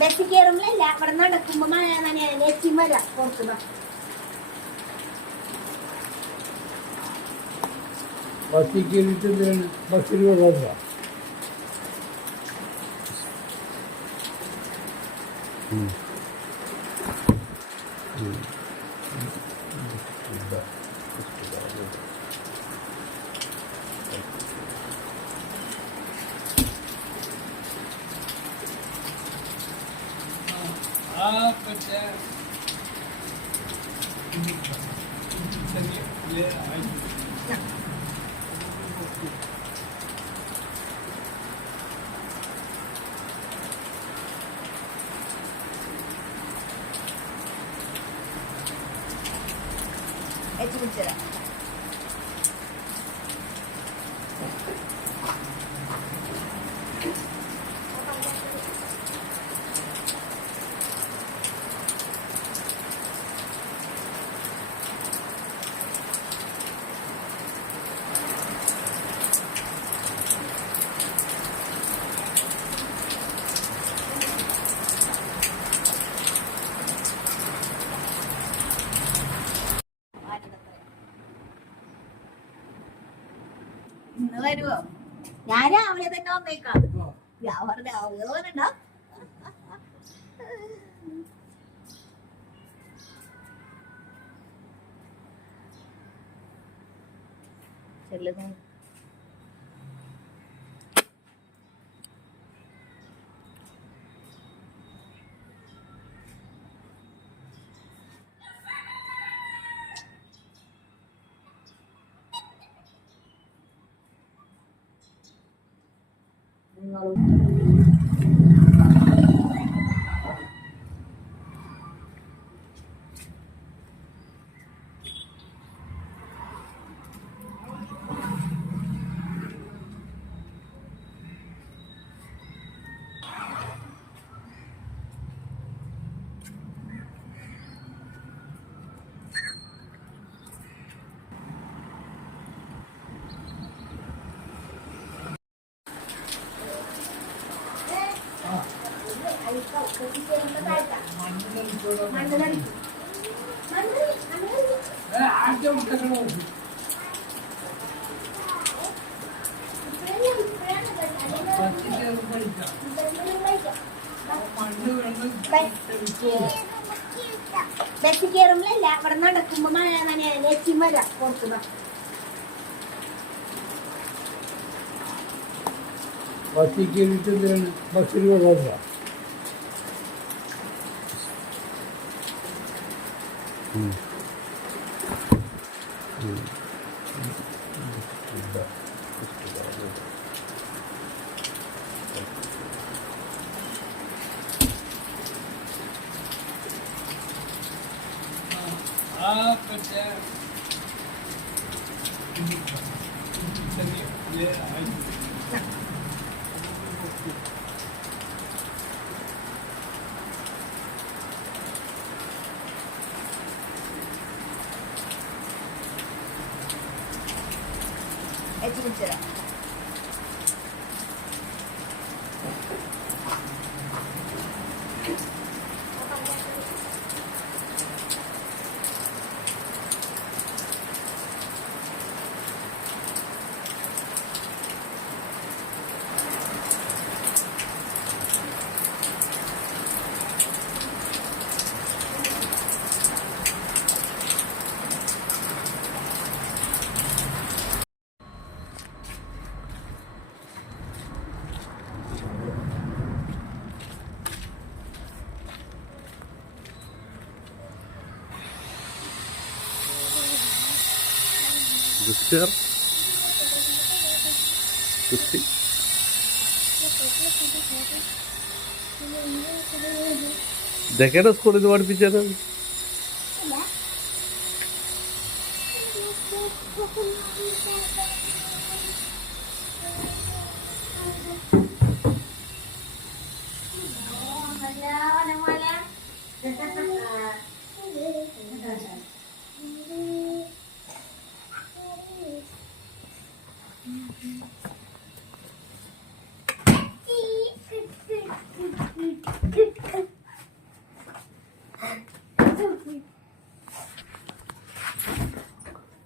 Bus കയറുമ്പോഴല്ല അവിടെ നടക്കുമ്പോ മഴ നനയാൻ വരാം പുറത്ത് ബസ്സിൽ കയറിയിട്ട് ബസ്സിൽ വെള്ളമില്ല. എത്തിച്ചേരാം. ഇന്ന് വരുവോ? ഞാൻ രാവിലെ തന്നെ വന്നേക്കാം. രാവിലെ വരണ്ട. ചെല്ലുന്നു. ബസ് കയറുമ്പോഴല്ല അവിടെ നടക്കുമ്പോ മഴ നനയാൻ വരാം പുറത്ത് ബസ്സിൽ കയറിയിട്ട് ബസ്സിൽ വെള്ളമില്ല. എത്തിച്ചേരാം. ഇതൊക്കെയാണ് സ്കൂളിൽ നിന്ന് പഠിപ്പിച്ചത്.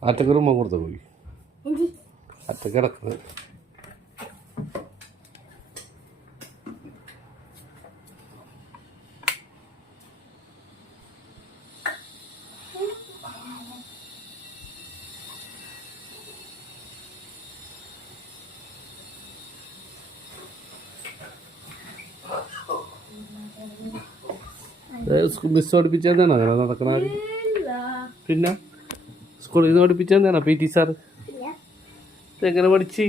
അറ്റക്ക് റൂമ കൊടുത്ത പോയി അറ്റക്ക് കിടക്കുന്നത് മിസ് പഠിപ്പിച്ചതാണ് അങ്ങനെ നടക്കണ പിന്നെ സ്കൂളിൽ നിന്ന് പഠിപ്പിച്ചതാണ് പി ടി സാറ് എങ്ങനെ പഠിച്ച്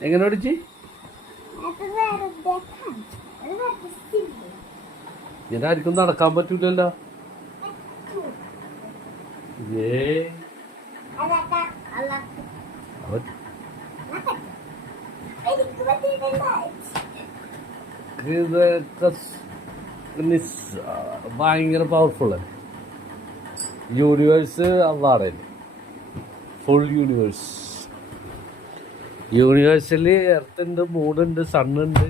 എങ്ങനെ പഠിച്ച് ഇതായിരിക്കും നടക്കാൻ പറ്റൂലല്ലോ ഭയങ്കര പവർഫുള്ള് യൂണിവേഴ്സ് അതാണ് ഫുൾ യൂണിവേഴ്സിൽ എർത്ത് ഉണ്ട് മൂണുണ്ട് സണ്ണുണ്ട്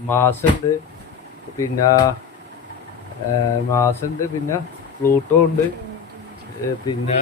മാസുണ്ട് പിന്നെ പ്ലൂട്ടോ ഉണ്ട് പിന്നെ